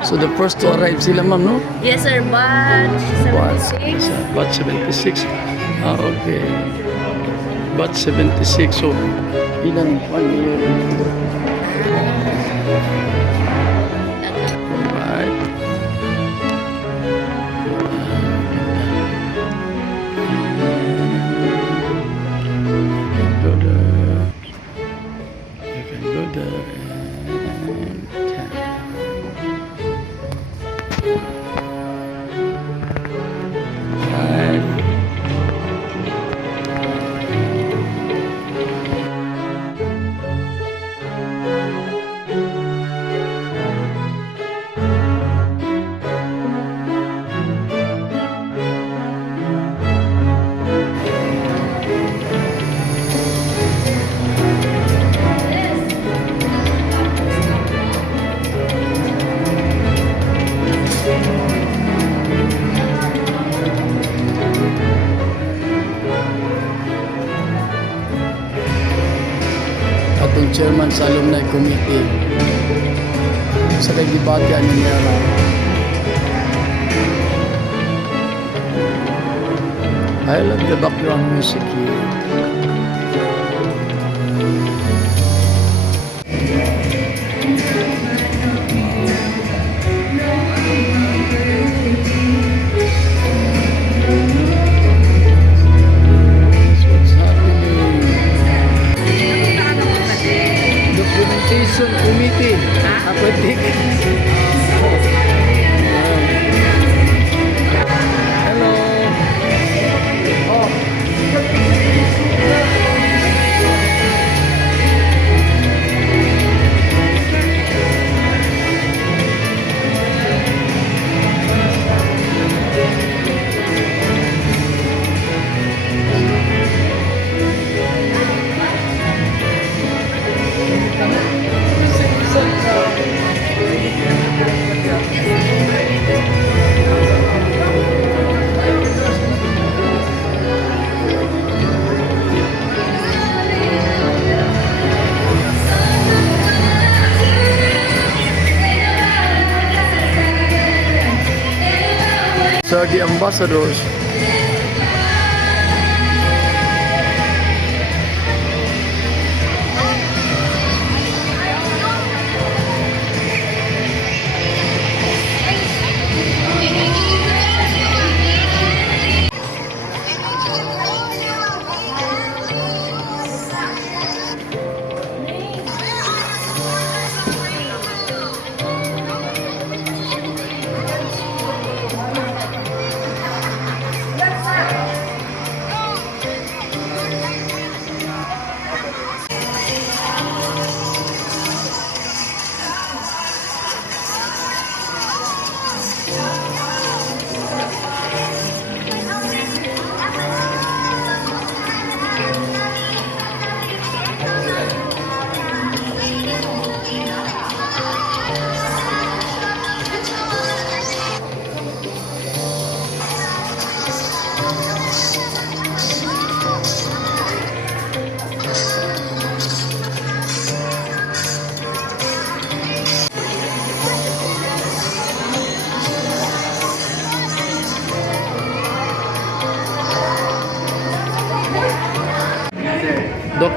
So the first to arrive sila, ma'am, no? Yes, sir. Batch 76. Batch 76. Ah, okay. Batch 76. So, ilan? 1 year. Alright. Go there. You can go there and Alright. Atong chairman sa alumni committee sa kagibati ani niya I love the background music here. What's happening? Documentation committee. Apatik. Hello. So the ambassadors.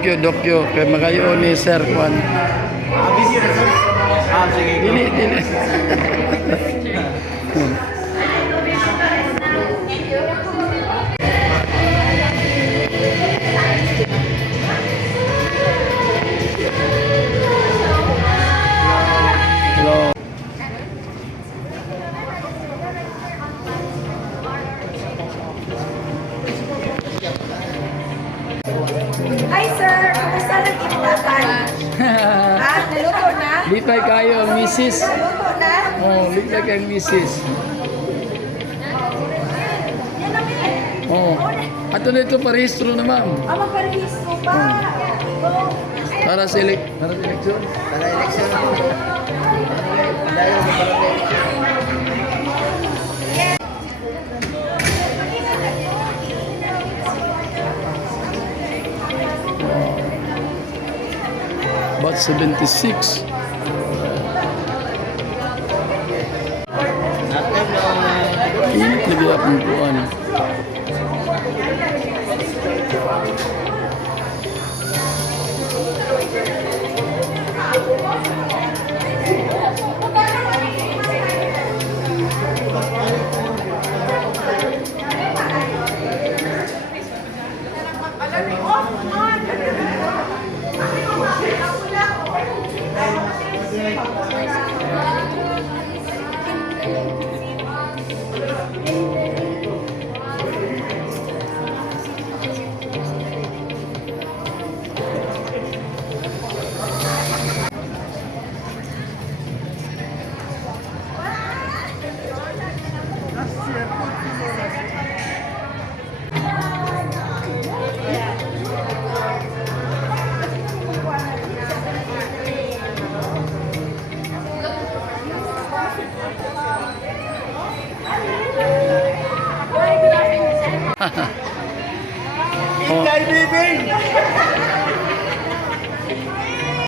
Dokyo kay magayo ni Sir Juan. Busy na sir. Sige. Dili. Hello. Hi sir, kumusta na kinulatan? Ha? Naluto na? Litay kayo, Mrs. Naluto na? Oh, litay kayo, Mrs. Oh. Ato na ito parehistro na, ma'am. Magparehistro pa. Oh. Para sa eleksyon. Para eleksyon ako. Dahil ko para eleksyon. Batch 76. ang kuan. Oh.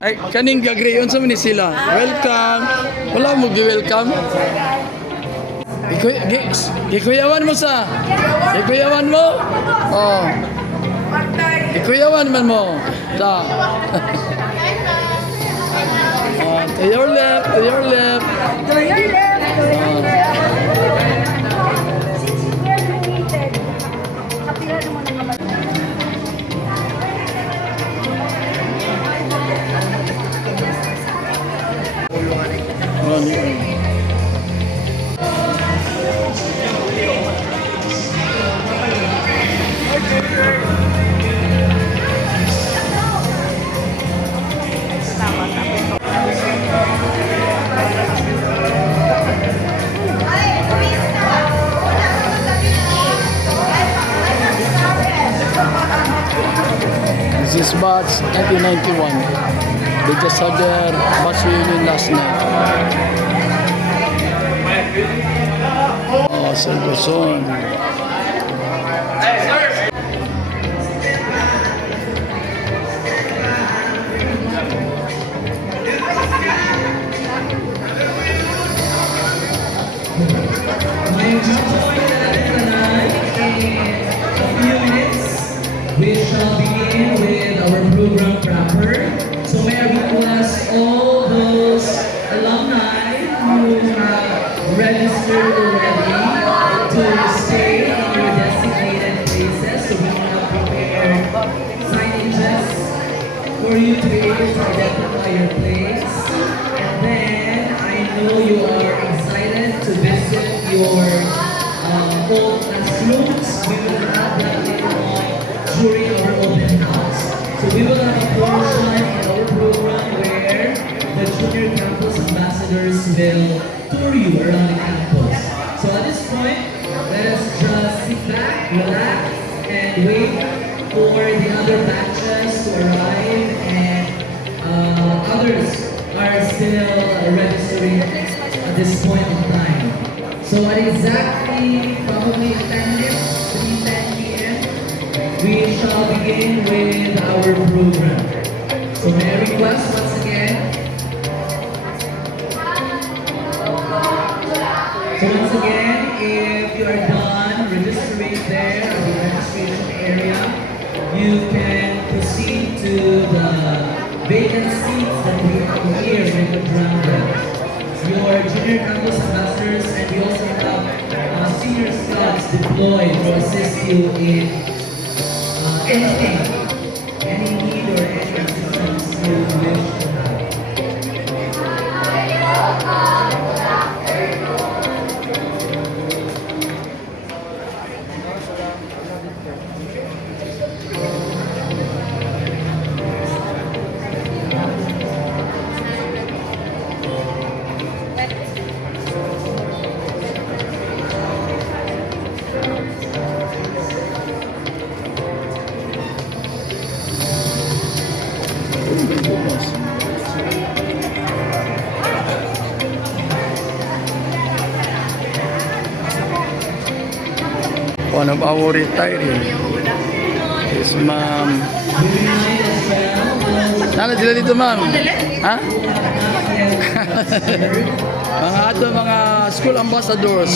Ay, kaning gagreyon sa ni sila. Welcome. Wala mo gi-welcome. Ikuyawan mo sa. Ikuyawan mo. Oh. Ikuyawan man mo. Sa. Oh, to your left, to your left. To your left. To your left. Since you graduated, kapila naman ang kapatid. Oh, yun. This is batch 1991. They just had their batch reunion last night. Oh, Sergozon. We shall begin with our program proper. So may I request all those alumni who have registered already to stay in your designated places. So we will prepare signages for you to be able to identify your place. And then I know you are excited to visit your old classrooms. We will have that later on during our open house. So we will have a portion in our program where the junior campus ambassadors will tour you around the campus. So at this point, let us just sit back, relax, and wait for the other batches to arrive, and others are still registering at this point in time. So at exactly probably 10 minutes, 3:10 p.m., we shall begin with our program. So may I request once again? So once again, if you are done registering there at the registration area, you can proceed to the vacant seats that we have here in the ground. Your junior campus ambassadors, and we also have senior scouts deployed to assist you in anything, any need or any assistance you wish to have. One of our retirees is Ma'am. Sana sila dito, Ma'am? Ha? Mga ato mga school ambassadors.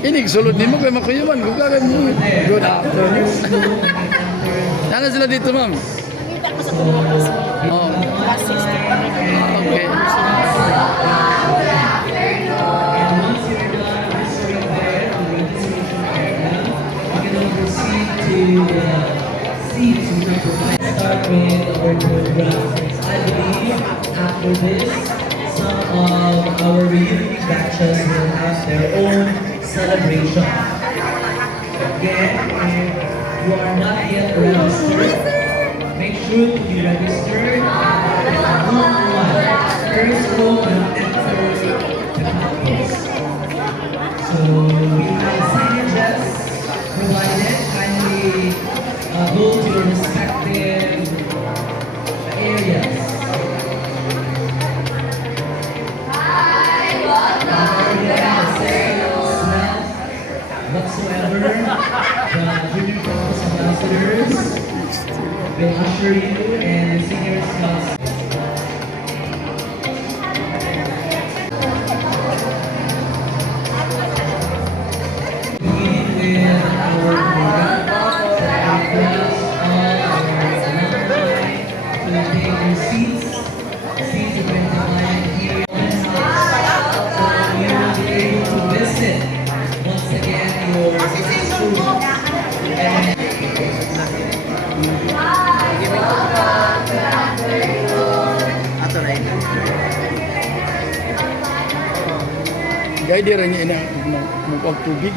Inig sulod ni mo kay makuyuman. Kung kagay mo. Good afternoon. Saan sila dito, ma'am? Nakita ko sa Pilipinas. Oh. Last 60. Okay. Start with our program. I believe after this, some of our reunion batches will have their own celebration. Again, if you are not yet registered, make sure to be registered at room 1. First row will enter the campus. So we have signages provided. Kindly go to your respective areas. Whatsoever, the junior campus ambassadors will usher you and the seniors class. Beginning with our program, to take your seats. Seats are going to line here. So you will be able to visit once again your school. And Ato na ito. Gaya di rin niya ina magpagtubig.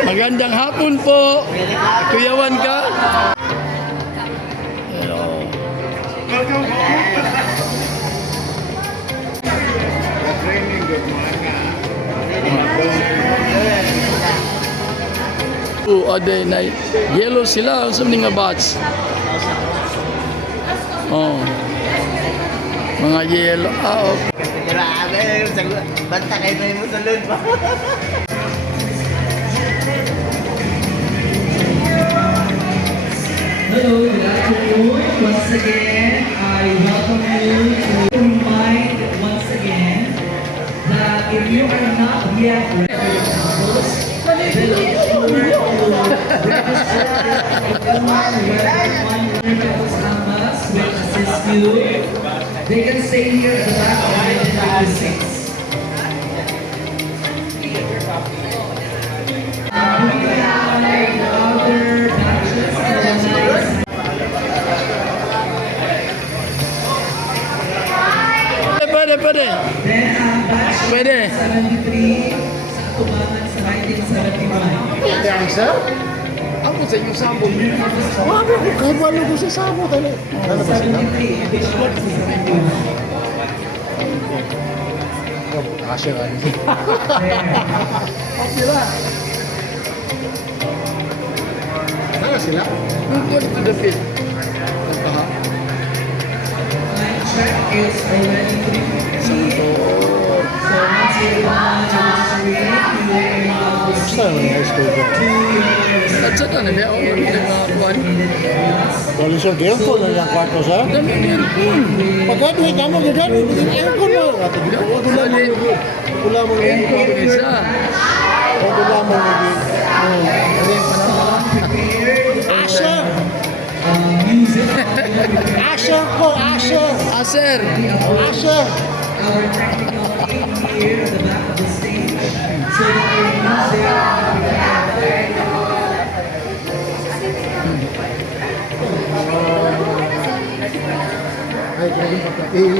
Magandang hapon po. Kuyawan ka? Hello. Aday na yellow sila sa mga bats. Oh. Mga yellow. Ah, okay. Grabe, basta kayo na yung musulod pa. hello, good afternoon. Once again, I welcome you to remind once again that if you are not yet ready to campus, then make sure to register. If you want to campus campus will assist you. They can stay here at the back of the 6. Other batches Pwede. then ang batch Pwede. 73 sa tubangan sa 1971. Yang sir? Ako sa inyong sabon. Wala ko, kahit wala ko sa sabo tali. Ano ba sila? 73, this one is 71. Kasya ka rin. Sila. Saan sila? Good to the field. Time check is already 3:50. So once you're done registering, you will Saan ang high school ka? At saka na niya, mga kuwan. Wala siya aircon na yung kwarto sir? Dami na yan. Pag-graduate ka mo, gano'n, aircon mo. Wala mo aircon. Isa. Wala mo Asher! music. Asher ko! Asher! Aser. Asher! Our technical team here at the back of the stage so that your music Ay, kaya yung pagkain.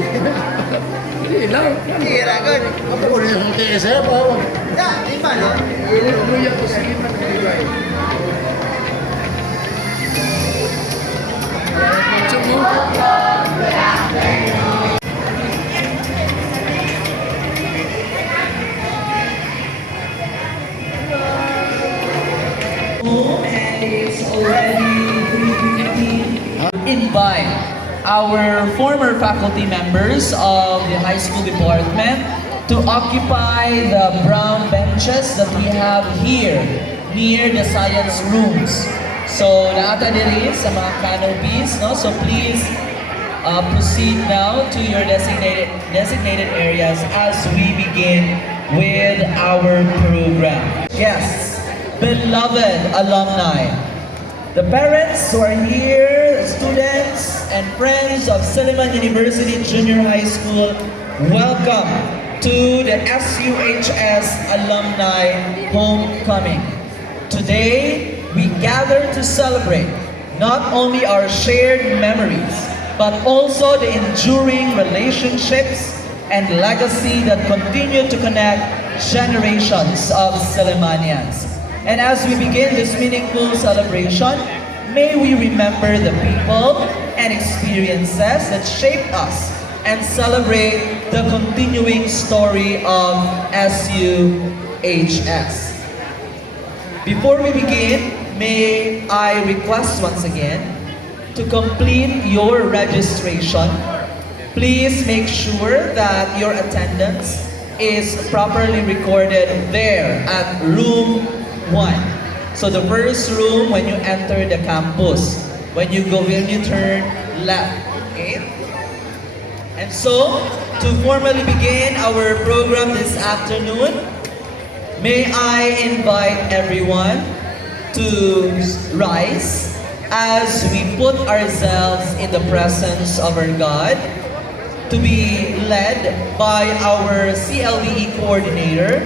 Hindi lang. Hira ko. Ako ko rin yung TSF. Iba, no? Luya ko sa kita ng ibay. Check mo. and it's already 3:15. Invite our former faculty members of the high school department to occupy the brown benches that we have here near the science rooms. So, naata diri sa mga canopies, no? So please proceed now to your designated areas as we begin with our program. Guests, beloved alumni, the parents who are here, students and friends of Silliman University Junior High School, welcome to the SUHS Alumni Homecoming. Today, we gather to celebrate not only our shared memories, but also the enduring relationships and legacy that continue to connect generations of Sillimanians. And as we begin this meaningful celebration, may we remember the people and experiences that shaped us and celebrate the continuing story of SUHS. Before we begin, may I request once again to complete your registration. Please make sure that your attendance is properly recorded there at room 1. So the first room when you enter the campus, when you turn left, okay? And so, to formally begin our program this afternoon, may I invite everyone to rise as we put ourselves in the presence of our God, to be led by our CLBE coordinator,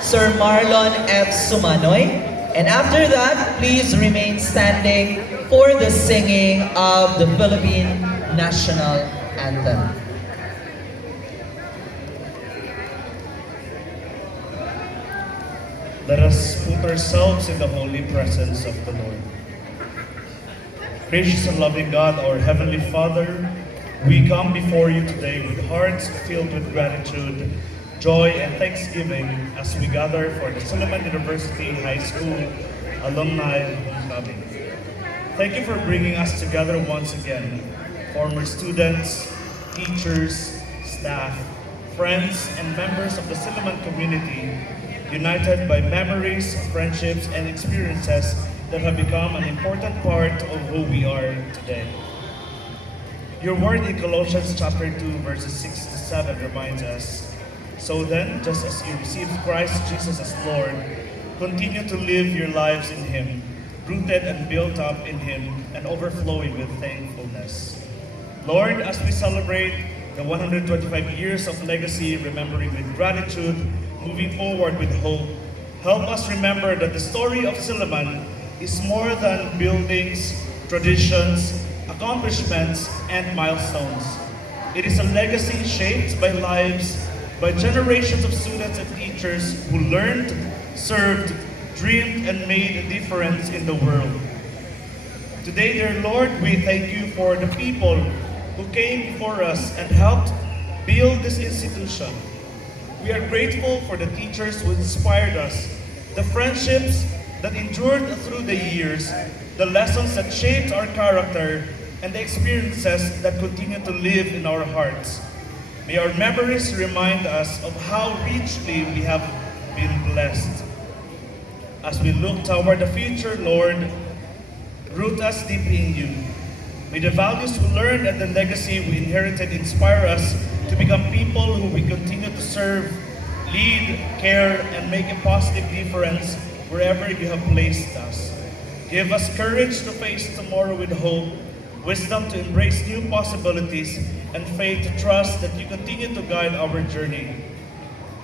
Sir Marlon F. Sumanoy. And after that, please remain standing for the singing of the Philippine National Anthem. Let us put ourselves in the holy presence of the Lord. Gracious and loving God, our Heavenly Father, we come before you today with hearts filled with gratitude, joy, and thanksgiving as we gather for the Silliman University High School Alumni Homecoming. Thank you for bringing us together once again, former students, teachers, staff, friends, and members of the Silliman community, united by memories, friendships, and experiences that have become an important part of who we are today. Your word in Colossians chapter 2, verses 6 to 7 reminds us, "So then, just as you received Christ Jesus as Lord, continue to live your lives in Him, rooted and built up in Him, and overflowing with thankfulness." Lord, as we celebrate the 125 years of legacy, remembering with gratitude, moving forward with hope, help us remember that the story of Silliman is more than buildings, traditions, accomplishments, and milestones. It is a legacy shaped by lives, by generations of students and teachers who learned, served, dreamed, and made a difference in the world. Today, dear Lord, we thank you for the people who came before us and helped build this institution. We are grateful for the teachers who inspired us, the friendships that endured through the years, the lessons that shaped our character, and the experiences that continue to live in our hearts. May our memories remind us of how richly we have been blessed. As we look toward the future, Lord, root us deeply in you. May the values we learned and the legacy we inherited inspire us to become people who we continue to serve, lead, care, and make a positive difference wherever you have placed us. Give us courage to face tomorrow with hope, wisdom to embrace new possibilities, and faith to trust that you continue to guide our journey.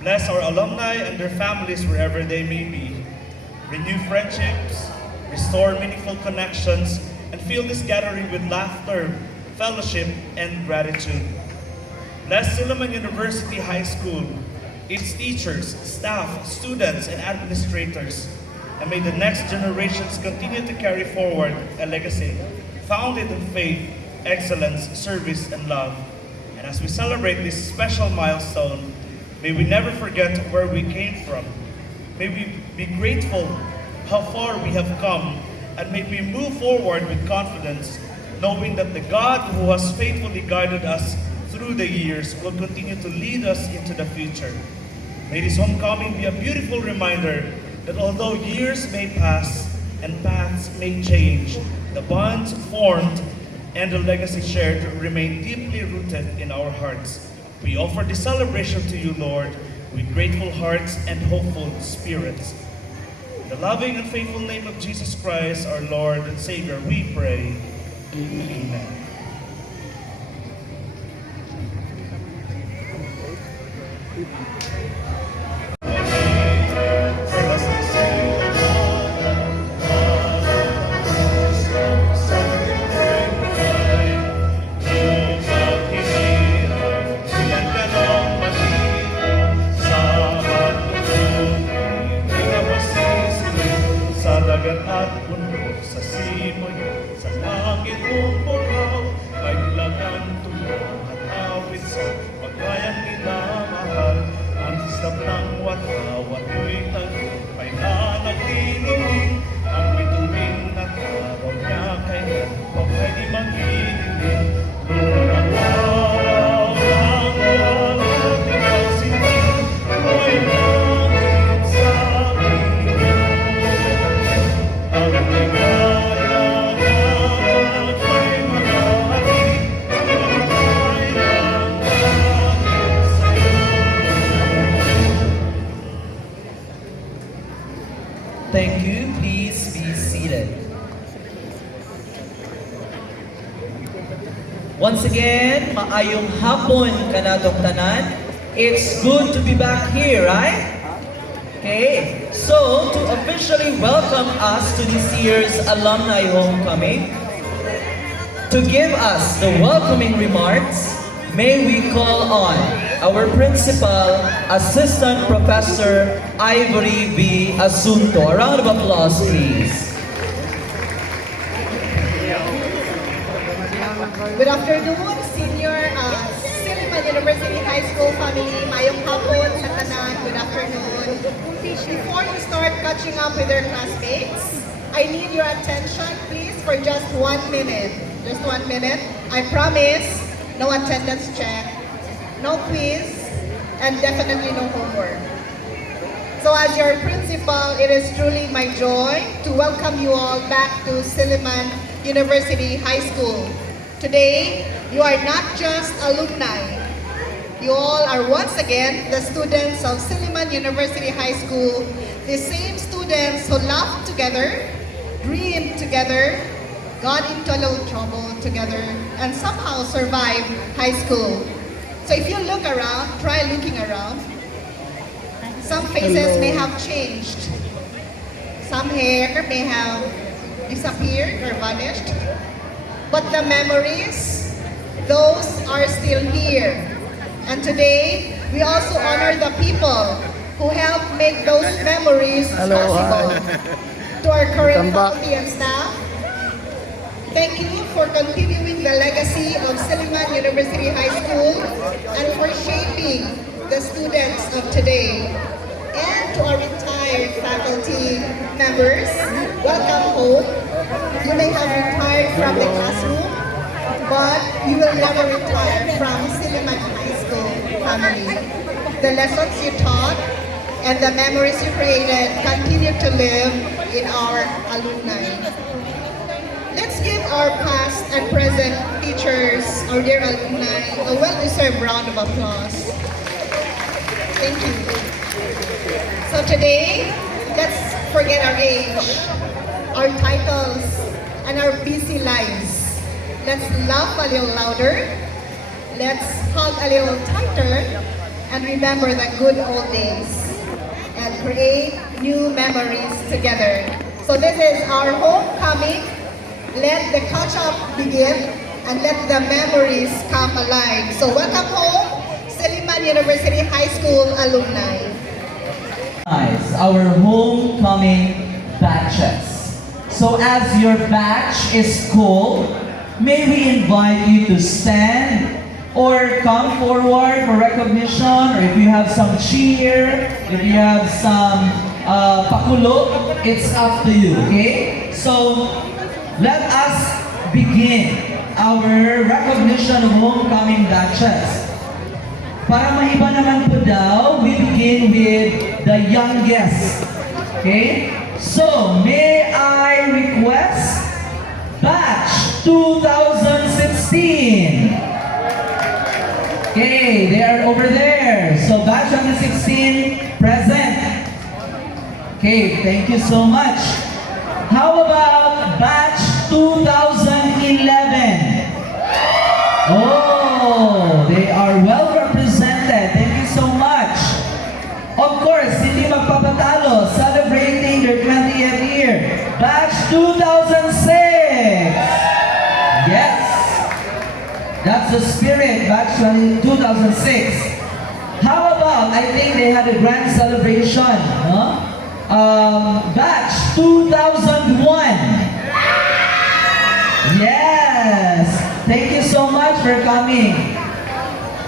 Bless our alumni and their families wherever they may be. Renew friendships, restore meaningful connections, and fill this gathering with laughter, fellowship, and gratitude. Bless Silliman University High School, its teachers, staff, students, and administrators, and may the next generations continue to carry forward a legacy founded in faith, excellence, service, and love. And as we celebrate this special milestone, may we never forget where we came from. May we be grateful how far we have come, and may we move forward with confidence, knowing that the God who has faithfully guided us through the years will continue to lead us into the future. May this homecoming be a beautiful reminder that although years may pass and paths may change, the bonds formed and the legacy shared remain deeply rooted in our hearts. We offer this celebration to you, Lord, with grateful hearts and hopeful spirits. In the loving and faithful name of Jesus Christ, our Lord and Savior, we pray. Amen. Sa dagat at bundok, sa simoy, sa langit mong bukaw, ay lagang tulong at awit sa pagkayang minamahal. Ang isap ng watawat mo'y tagumpay na nagtiniling, ang bituing at araw niya kailan pagkay di maghihiling. Noon ang araw ng walang tingasiling, ay langit sa ang ligaya na ako'y malaki, ay lang sa'yo. Thank you. Please be seated. Once again, maayong hapon kanatong tanan. It's good to be back here, right? Okay, so to officially welcome us to this year's Alumni Homecoming, to give us the welcoming remarks, may we call on our Principal, Assistant Professor Ivory B. Asunto. A round of applause, please. Good afternoon, senior Silliman University High School family. Mayong hapon sa tanan. Good afternoon. Before you start catching up with your classmates, I need your attention, please, for just 1 minute. Just 1 minute. I promise, no attendance check, no quiz, and definitely no homework. So as your principal, it is truly my joy to welcome you all back to Silliman University High School. Today, you are not just alumni. You all are once again the students of Silliman University High School, the same students who laughed together, dreamed together, got into a little trouble together, and somehow survived high school. So if you look around, try looking around. Some faces may have changed. Some hair may have disappeared or vanished. But the memories, those are still here. And today, we also honor the people who helped make those memories possible. To our current faculty and staff, thank you for continuing the legacy of Silliman University High School and for shaping the students of today. And to our retired faculty members, welcome home. You may have retired from the classroom, but you will never retire from Silliman High School family. The lessons you taught and the memories you created continue to live in our alumni. Let's give our past and present teachers, our dear alumni, a well-deserved round of applause. Thank you. So today, let's forget our age, our titles, and our busy lives. Let's laugh a little louder, let's hug a little tighter, and remember the good old days, and create new memories together. So this is our homecoming. Let the catch-up begin, and let the memories come alive. So welcome home, Silliman University High School alumni. Our homecoming batches. So as your batch is cool, may we invite you to stand or come forward for recognition, or if you have some cheer, if you have some pakulo, it's up to you, okay? So let us begin our recognition of homecoming batches. Para maiba naman po daw, we begin with the youngest Okay? So, may I request batch 2016? Okay, they are over there. So, batch 2016, present. Okay, thank you so much. How about batch 2011? Oh, they are well represented. Thank you so much. Of course, hindi magpapatalo, celebrating their 20th year. Batch 2006. Yes. That's the spirit, batch 2006. How about, I think they had a grand celebration, no? Batch 2001. Yes! Thank you so much for coming.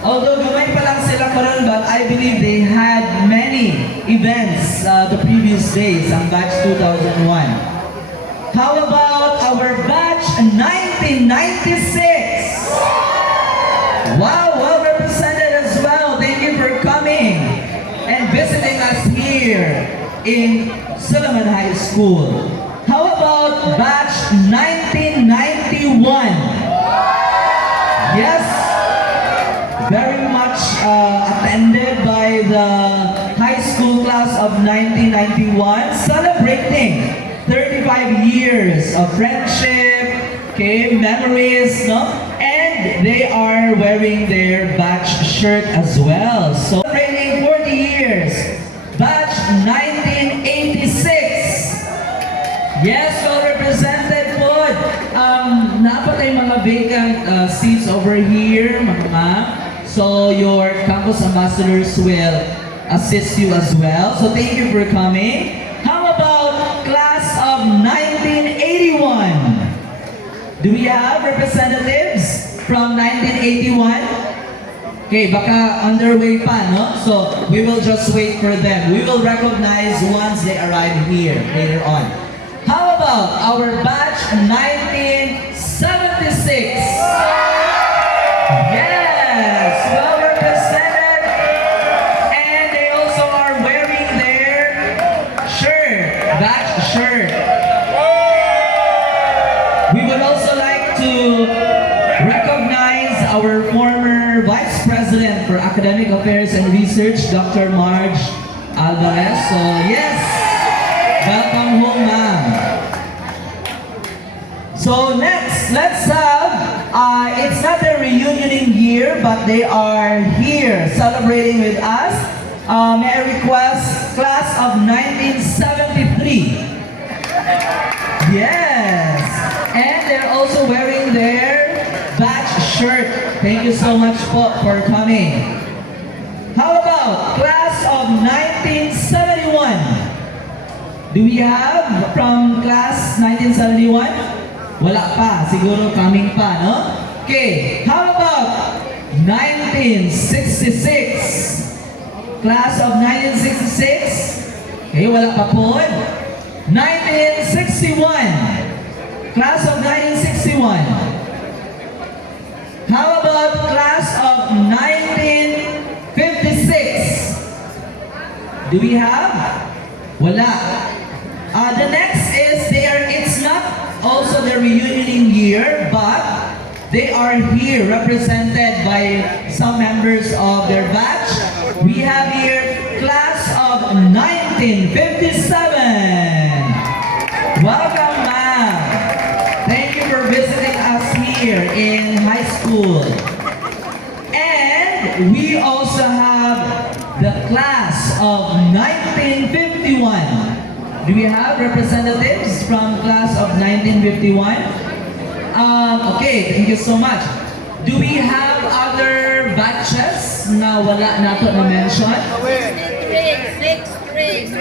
Although gamay pa lang sila karon, but I believe they had many events the previous days, ang batch 2001. How about our batch 1996? Wow, well represented as well. Thank you for coming and visiting us here in Solomon High School. How about batch 1991? Yes, very much attended by the high school class of 1991, celebrating 35 years of friendship, okay, memories, no? And they are wearing their batch shirt as well. So, celebrating 40 years, batch 1986. Yes, well represented po. Dapat ay mga vacant seats over here, mga ma'am. So your campus ambassadors will assist you as well. So thank you for coming. How about class of 1981? Do we have representatives from 1981? Okay, baka underway pa, no? So we will just wait for them. We will recognize once they arrive here later on. How about our batch 1976? Yes, well represented. And they also are wearing their shirt, batch shirt. We would also like to recognize our former Vice President for Academic Affairs and Research, Dr. Marge Alvarez. So yes, welcome home, ma'am. So next, let's have, it's not their reunioning year, but they are here celebrating with us. May I request class of 1973? Yes, and they're also wearing their batch shirt. Thank you so much for coming. How about class of 1971? Do we have from class 1971? Wala pa, siguro coming pa, no? Okay, how about 1966? Class of 1966? Okay, wala pa po. 1961. Class of 1961. How about class of 1956? Do we have? Wala. The next is it's not also the reunioning year, but they are here represented by some members of their batch. We have here class of 1957. Welcome, ma'am. Thank you for visiting us here in high school. And we also have the class of 1951. Do we have representatives from class of 1951? Okay, thank you so much. Do we have other batches na wala nato na mention? Sixth grade.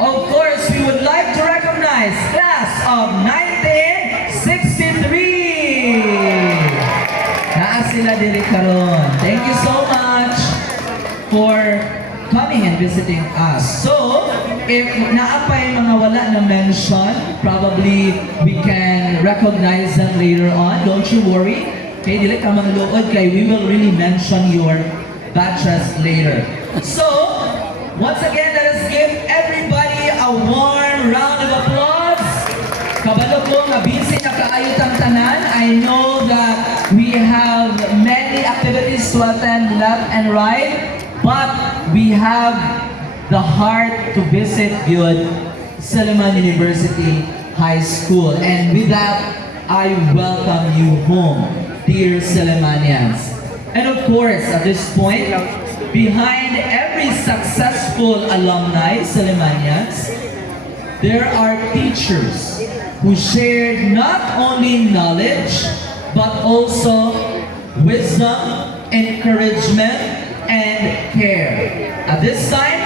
Of course, we would like to recognize class of 1963. Naa sila diri karon. Thank you so much for coming and visiting us. So, if naapay mga wala na mention, probably we can recognize them later on. Don't you worry. Okay, dili ka magluod kay we will really mention your batches later. So, once again, let us give everybody a round of applause. Kabalo ko, mabisi na kaayot ang tanan. I know that we have many activities to attend left and right, but we have the heart to visit Gyud Silliman University High School. And with that, I welcome you home, dear Sillimanians. And of course, at this point, behind every successful alumni, Sillimanians, there are teachers who shared not only knowledge, but also wisdom, encouragement, and care. At this time,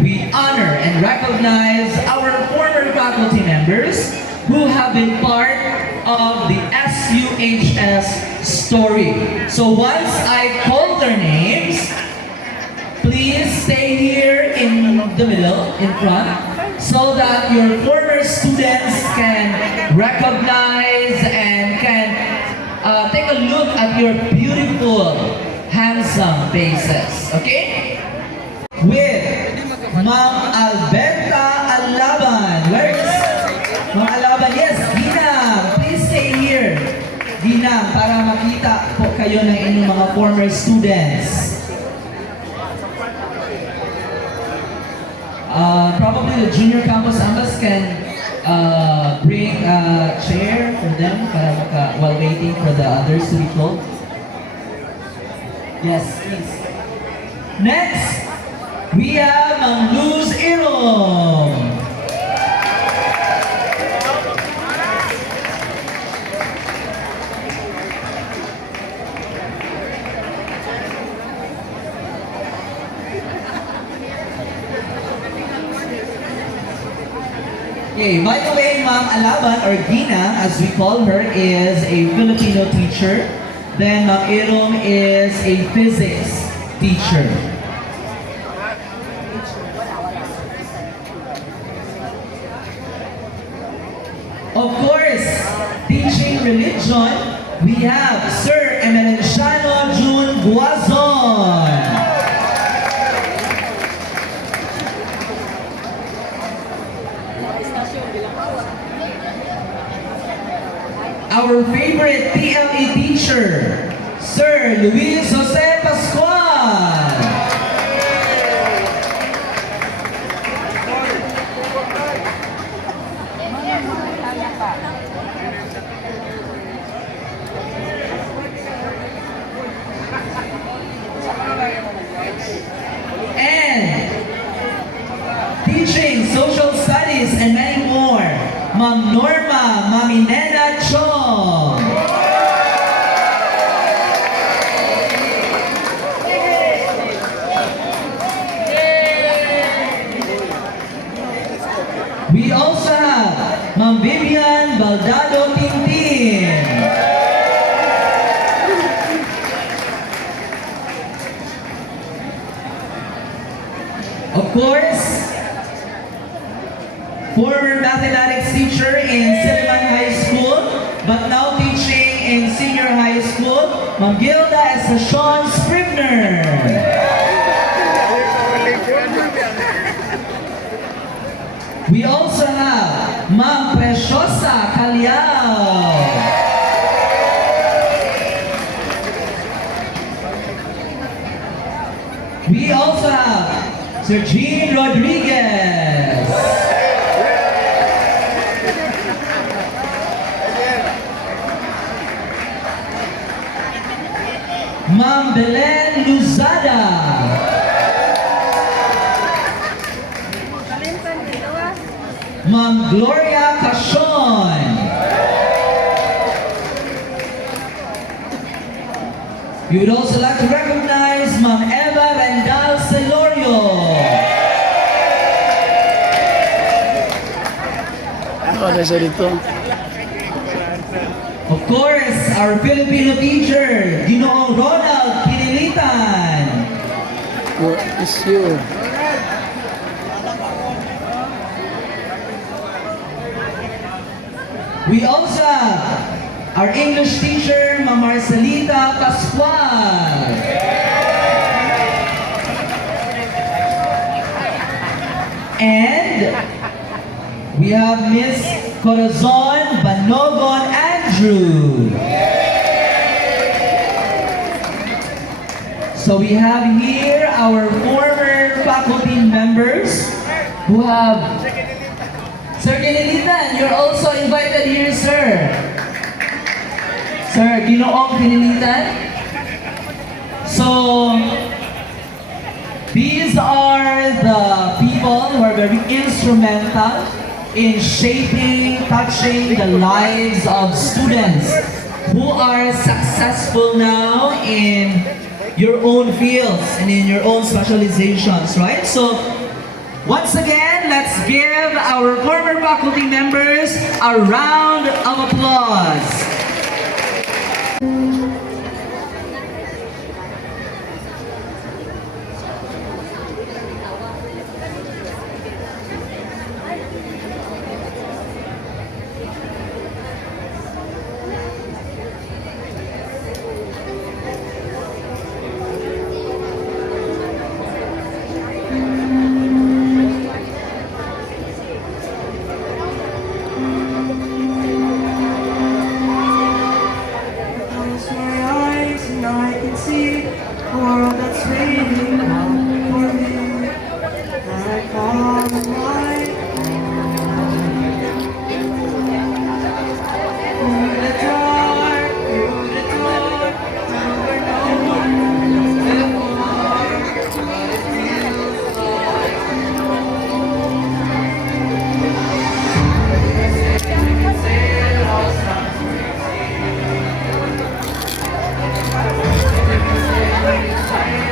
we honor and recognize our former faculty members who have been part of the SUHS story. So once I call their names, please stay here in the middle, in front, so that your former students can recognize and can take a look at your beautiful, handsome faces. Okay? With Ma'am Alberta Alaban. Where is Ma'am Alaban? Yes, Ginang. Please stay here. Ginang, para makita po kayo ng inyong mga former students. Probably the junior campus ambas can bring a chair for them para while waiting for the others to be called. Yes, please. Next, we have Ma'am Luz Ilong. Okay, by the way, Ma'am Alaban, or Gina, as we call her, is a Filipino teacher. Then Ma'am Ilong is a physics teacher. Of course, teaching religion, we have Sir Emerenciano Jun Guazon. Our favorite PLE teacher, Sir Luis Jose Pascual. And teaching social studies and many more, Ma'am Norma Maminena Chong. We also have Ma'am Vivian Baldado Tintin. Of course, former mathematics teacher in Silliman High School, but now teaching in senior high school, Ma'am Gilda Estacion Scribner. We also have Ma'am Preciosa Caliao. We also have Sir Jean Rodriguez. Ma'am Belen Luzada. Ma'am Gloria Cashon. We would also like to recognize Ma'am Eva Rendal Celorio. Ano sa dito? Of course, our Filipino teacher, Ginoong Ronald Pinilitan. What is you? We also have our English teacher, Ma'am Marcelita Pascual. And we We have Miss Corazon Banogon Andrew. So we have here our former faculty members who have Sir Kinilitan, you're also invited here, sir. Sir Ginoong Kinilitan. So, these are the people who are very instrumental in shaping, touching the lives of students who are successful now in your own fields and in your own specializations, right? So, once again, let's give our former faculty members a round of applause. Close my eyes and I can see a world that's waiting out for me. I call my through the dark, now where no one was before, but it feels like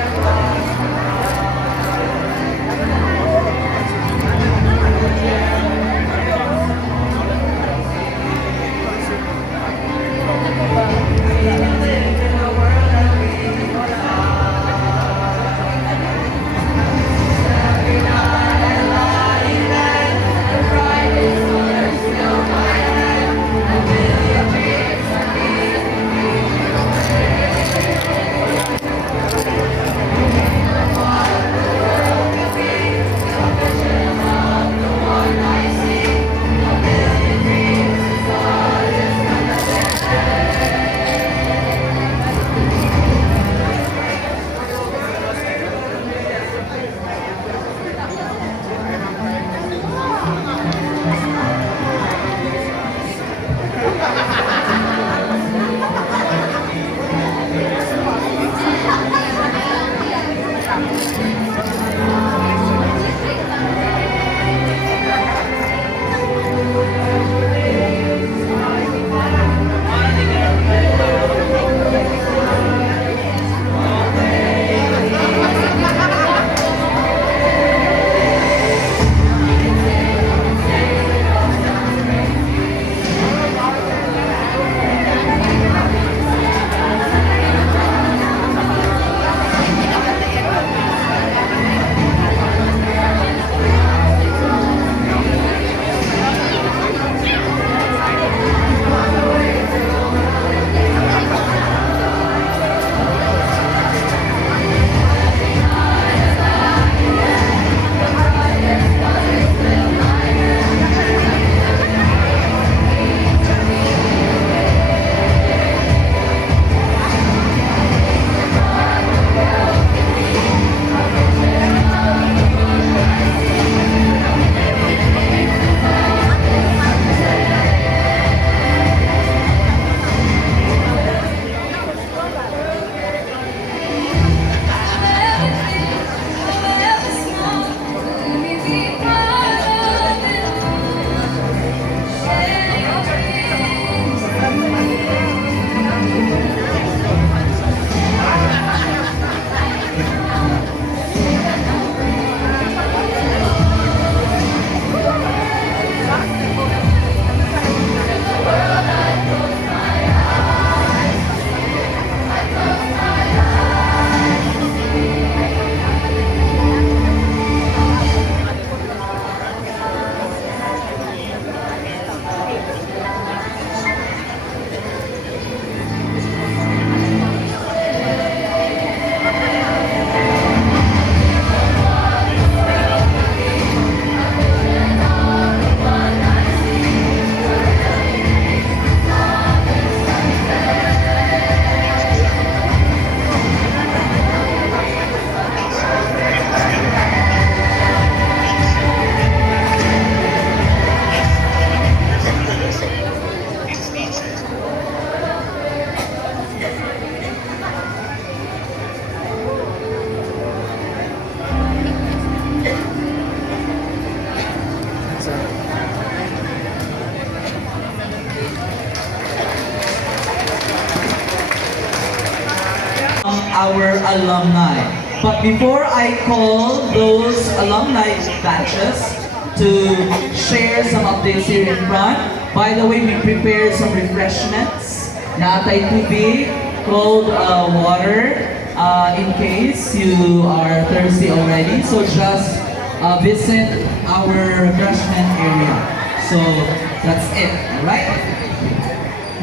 our alumni. But before I call those alumni batches to share some updates here in front, by the way, we prepared some refreshments. Natay tubig, cold water, in case you are thirsty already. So just visit our refreshment area. So that's it, alright?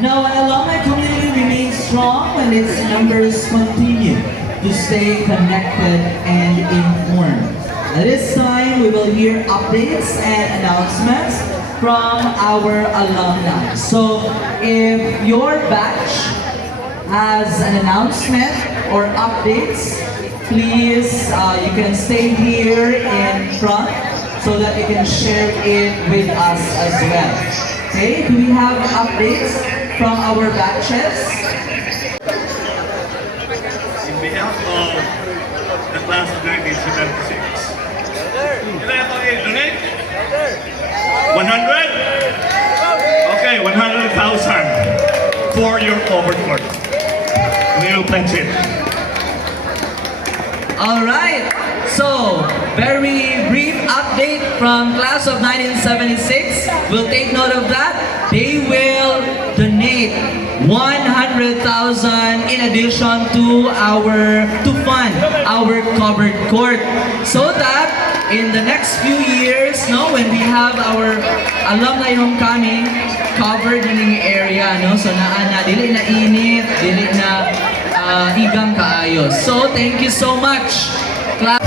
Now, an alumni community remains strong when its members continue to stay connected and informed. At this time, we will hear updates and announcements from our alumni. So, if your batch has an announcement or updates, please, you can stay here in front so that you can share it with us as well. Okay, do we have updates from our batches? In behalf of the class of 1976, can I have a donate? 100? Okay, 100,000 for your overcourt. We will pledge it. Alright, so very brief update from class of 1976. We'll take note of that. They will donate 100,000 in addition to fund our covered court, so that in the next few years, no, when we have our alumni homecoming, covered in the area, no, so dili na init, dili na igang kaayos. So thank you so much, class.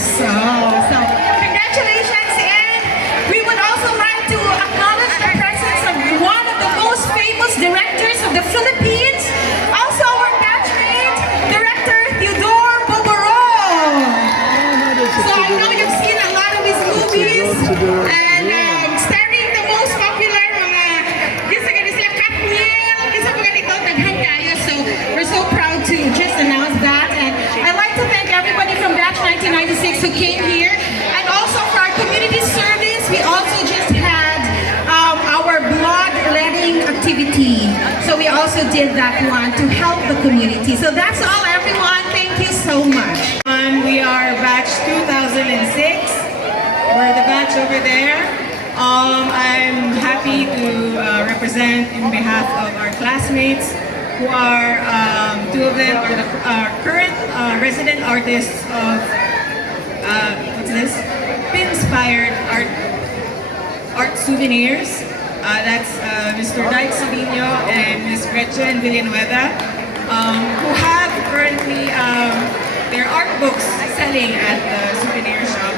So congratulations, and we would also like to acknowledge the presence of one of the most famous directors of the Philippines, also our batchmate, Director Theodore Boboro. So I know you've seen a lot of his movies, and starring the most popular mga gisa ganun sila Katniel, gisa mga ganito, daghang kayo. So we're so proud to just announce that, and I'd like to thank everybody from Batch 1996 who came here, and also for our community service. We also just had our blood letting activity, so we also did that one to help the community. So that's all, everyone. Thank you so much. We are batch 2006. We're the batch over there. I'm happy to represent in behalf of our classmates who are, two of them are the current resident artists of, what's this? Pin-inspired art souvenirs. That's Mr. Dyke Cedillo and Ms. Gretchen Villanueva, who have currently their art books selling at the souvenir shop.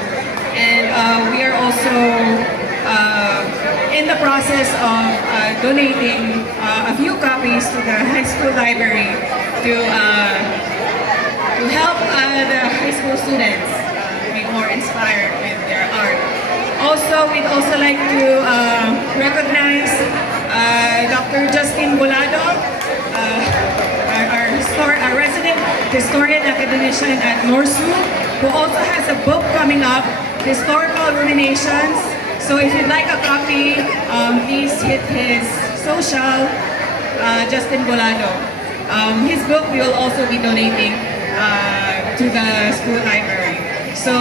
And we are also in the process of donating a few copies to the high school library to help the high school students be more inspired with their art. Also, we'd also like to recognize Dr. Justin Bolado, our resident historian academician at NORSU, who also has a book coming up, Historical Ruminations. So if you'd like a copy, please hit his social, Justin Bolado. His book we will also be donating to the school library. So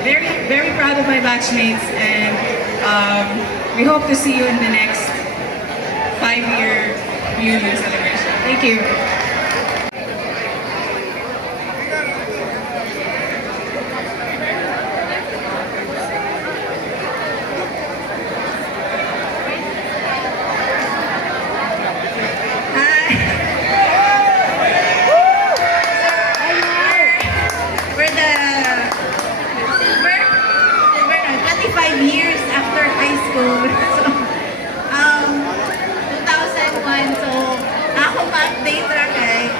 very, very proud of my batchmates, and we hope to see you in the next 5-year reunion celebration. Thank you. We're the silver, 25 years after high school. So, 2001, so ako ma-update ra kay.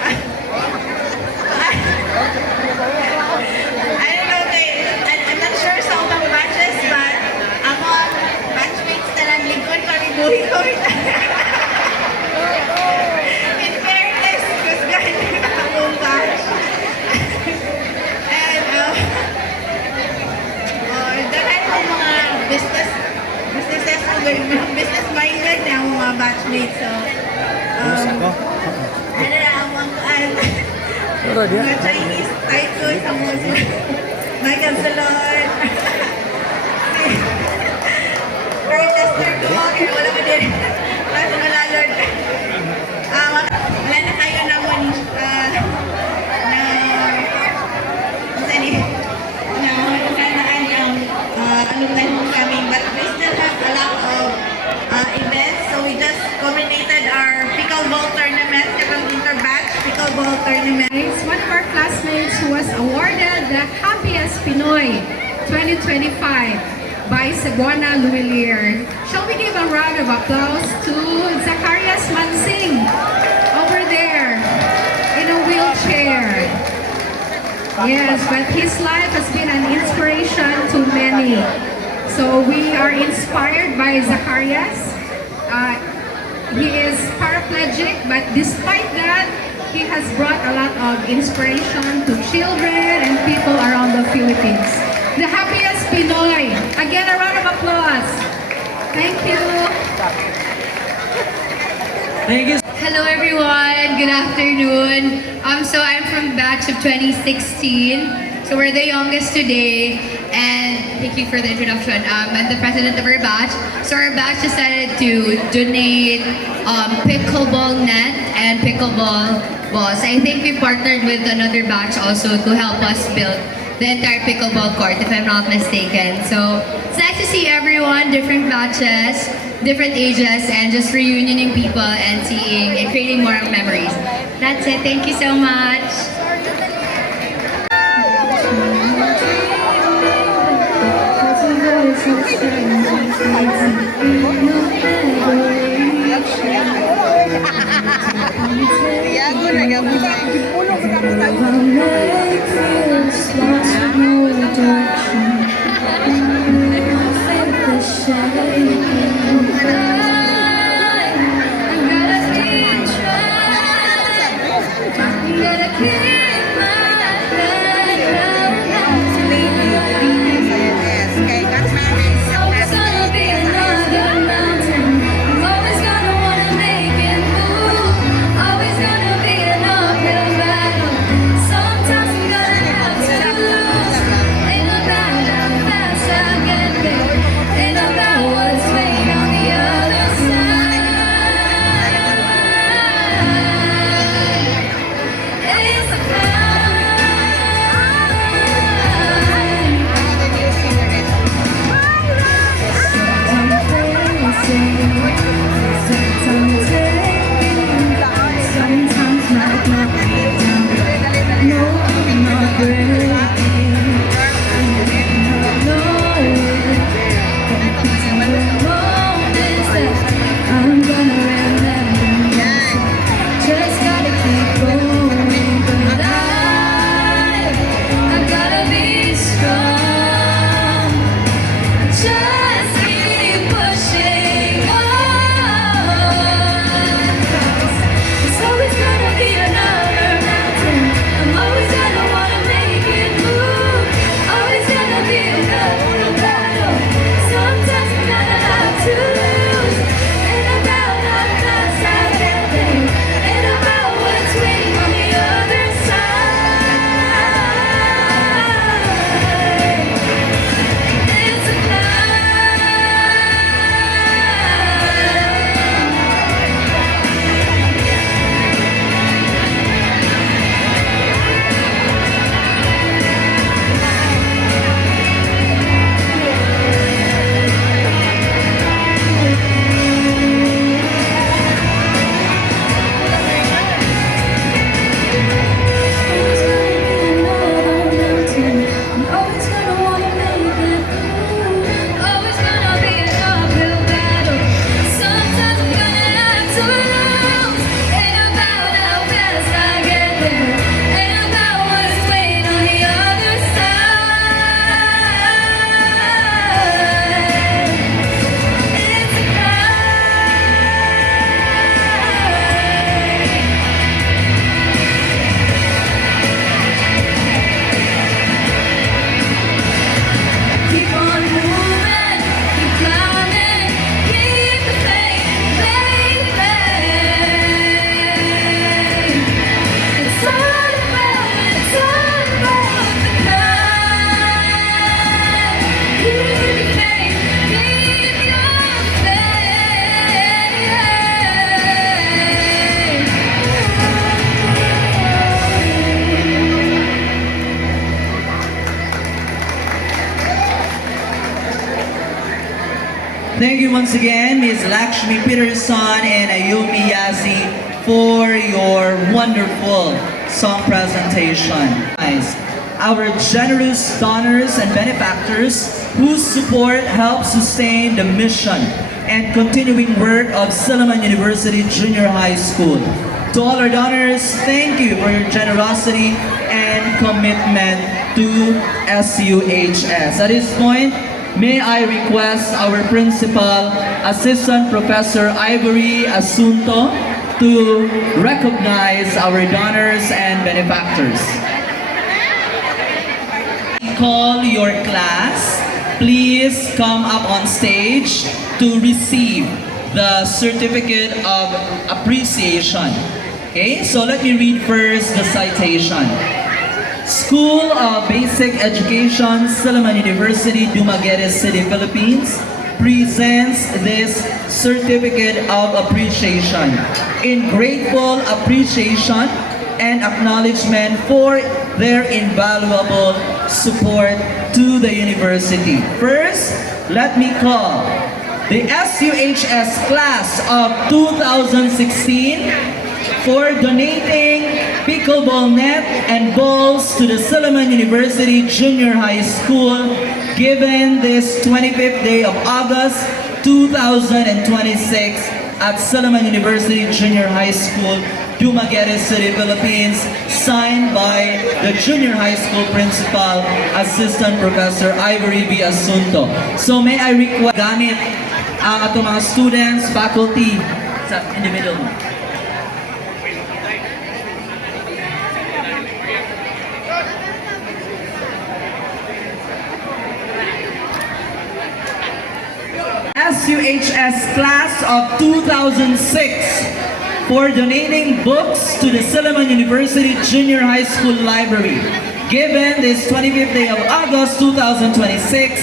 I don't know, I'm not sure sa ubang batches, but ako ang batchmates na lang likod ko, libuhin ko. In fairness, because ganyan akong batch. And, dahil ko mga businesses ko, business-minded na ang mga batchmates. So, ano na ang mga Chinese tycoon sa mga Michael Salon. Or Lester Walker, wala ba din? Tapos wala Lord. Wala na kayo naman but we still have a lot of events. So we just culminated our pickleball tournament, Kapag Interbatch Pickleball Tournament. It's one of our classmates who was awarded the Happiest Pinoy 2025 by Cebuana Luilier. Shall we give a round of applause to Zacharias Mansing over there in a wheelchair? Yes, but his life has been an inspiration to many. So we are inspired by Zacharias. He is paraplegic, but despite that, he has brought a lot of inspiration to children and people around the Philippines. The Happiest Pinoy. Again, a round of applause. Thank you. Thank you. Hello everyone, good afternoon. So I'm from batch of 2016. So we're the youngest today, and thank you for the introduction. I'm the president of our batch. So our batch decided to donate pickleball net and pickleball balls. I think we partnered with another batch also to help us build the entire pickleball court, if I'm not mistaken. So it's nice to see everyone, different batches, different ages, and just reunioning people and seeing and creating more memories. That's it. Thank you so much. Thank you once again, Ms. Lakshmi Peterson and Ayumi Yazi, for your wonderful song presentation. Guys, our generous donors and benefactors whose support helps sustain the mission and continuing work of Silliman University Junior High School. To all our donors, thank you for your generosity and commitment to SUHS. At this point, may I request our Principal, Assistant Professor Ivory Asunto, to recognize our donors and benefactors. Call your class. Please come up on stage to receive the certificate of appreciation. Okay, so let me read first the citation. School of Basic Education, Silliman University, Dumaguete City, Philippines, presents this certificate of appreciation in grateful appreciation and acknowledgement for their invaluable support to the university. First, let me call the SUHS class of 2016 for donating pickleball net and balls to the Silliman University Junior High School, given this 25th day of August 2026 at Silliman University Junior High School, Dumaguete City, Philippines, signed by the Junior High School Principal, Assistant Professor Ivory B. Asunto. So may I request gamit ang atong mga students, faculty, sa individual mo. SUHS class of 2006 for donating books to the Silliman University Junior High School Library, given this 25th day of August 2026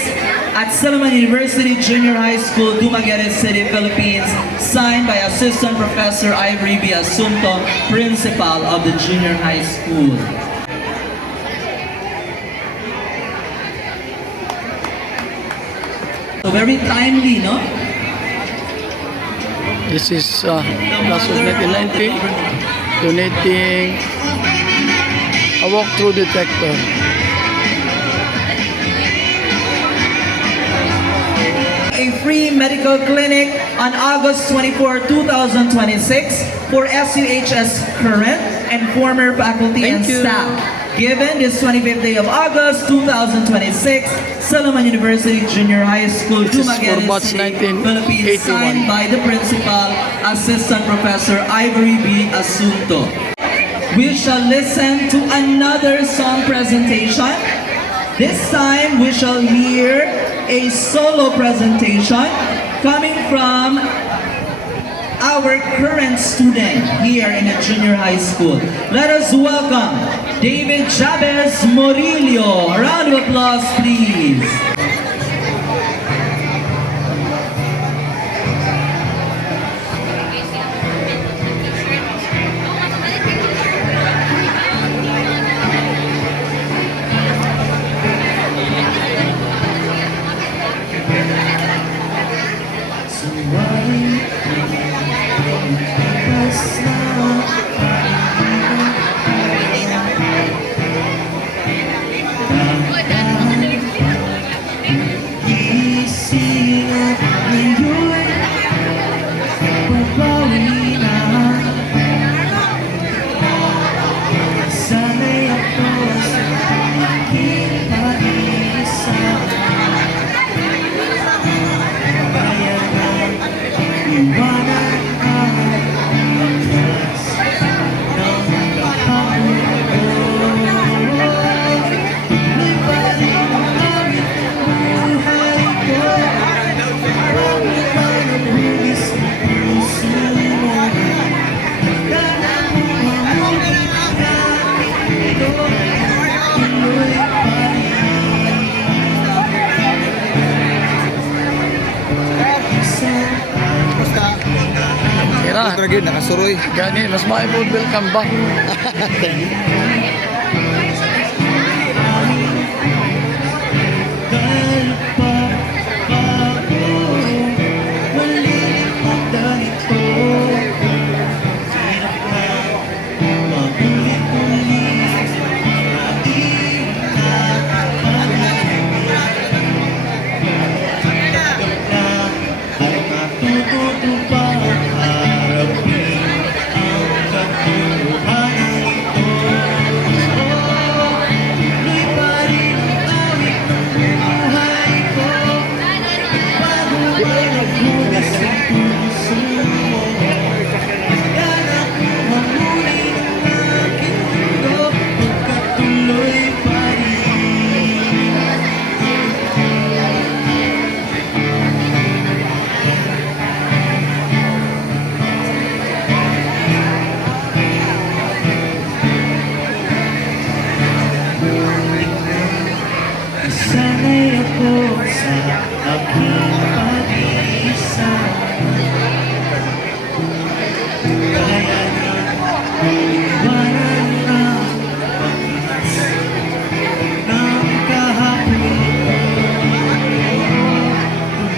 at Silliman University Junior High School, Dumaguete City, Philippines, signed by Assistant Professor Ivory B. Asunto, Principal of the Junior High School. So very timely, no? This is class of 1990 donating a walk-through detector. A free medical clinic on August 24, 2026 for SUHS current and former faculty and staff. Given this 25th day of August 2026, Silliman University Junior High School, Dumaguete City, Philippines, signed by the Principal, Assistant Professor Ivory B. Asunto. We shall listen to another song presentation. This time we shall hear a solo presentation coming from our current student here in the junior high school. Let us welcome David Chavez Morillo. A round of applause, please. Nakasuroy. Gani, mas maibod welcome back.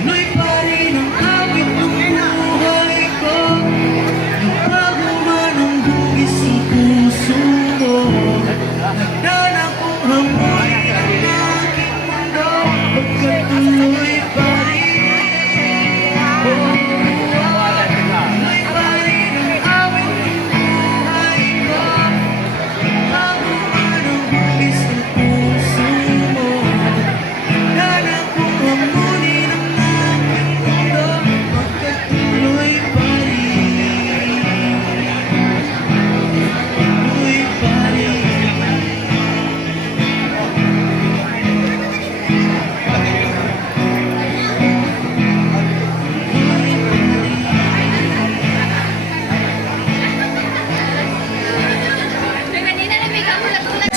Tuloy pa rin ang awit ng buhay ko. Nagbago man ang magkatuloy pa rin. Tuloy pa rin ang awit ng buhay ko. Bago man ang hugis ng puso mo, hanap kong hamunin ang aking mundo. Magkatuloy pa rin. Tuloy pa rin.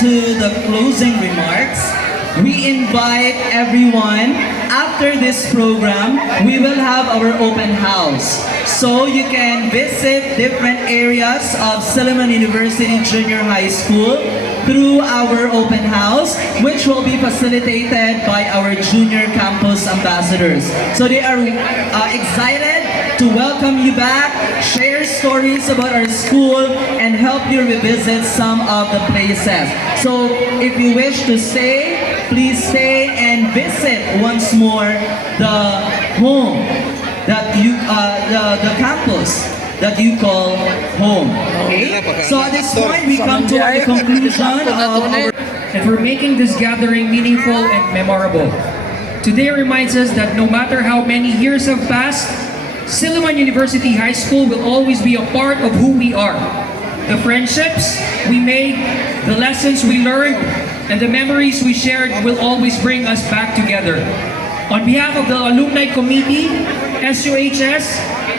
To the closing remarks, we invite everyone. After this program, we will have our open house. So you can visit different areas of Silliman University Junior High School through our open house, which will be facilitated by our junior campus ambassadors. So they are excited to welcome you back, share stories about our school, and help you revisit some of the places. So if you wish to stay, please stay and visit once more the home that you, the campus that you call home. Okay? So at this point, we come to the conclusion of our and for making this gathering meaningful and memorable. Today reminds us that no matter how many years have passed, Silliman University High School will always be a part of who we are. The friendships we made, the lessons we learned, and the memories we shared will always bring us back together. On behalf of the Alumni Committee, SUHS,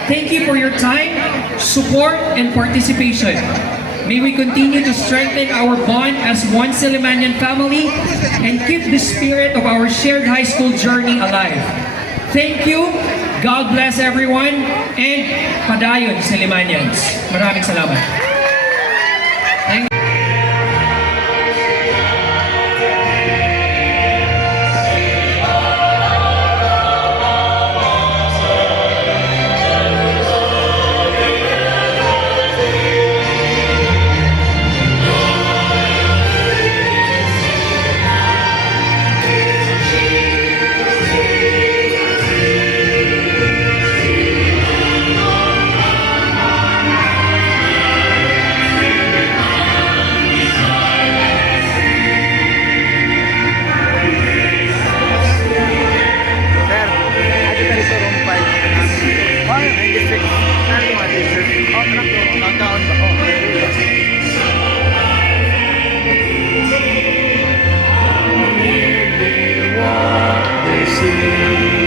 thank you for your time, support, and participation. May we continue to strengthen our bond as one Sillimanian family and keep the spirit of our shared high school journey alive. Thank you, God bless everyone, and padayon Sillimanians. Maraming salamat. Thank you. They see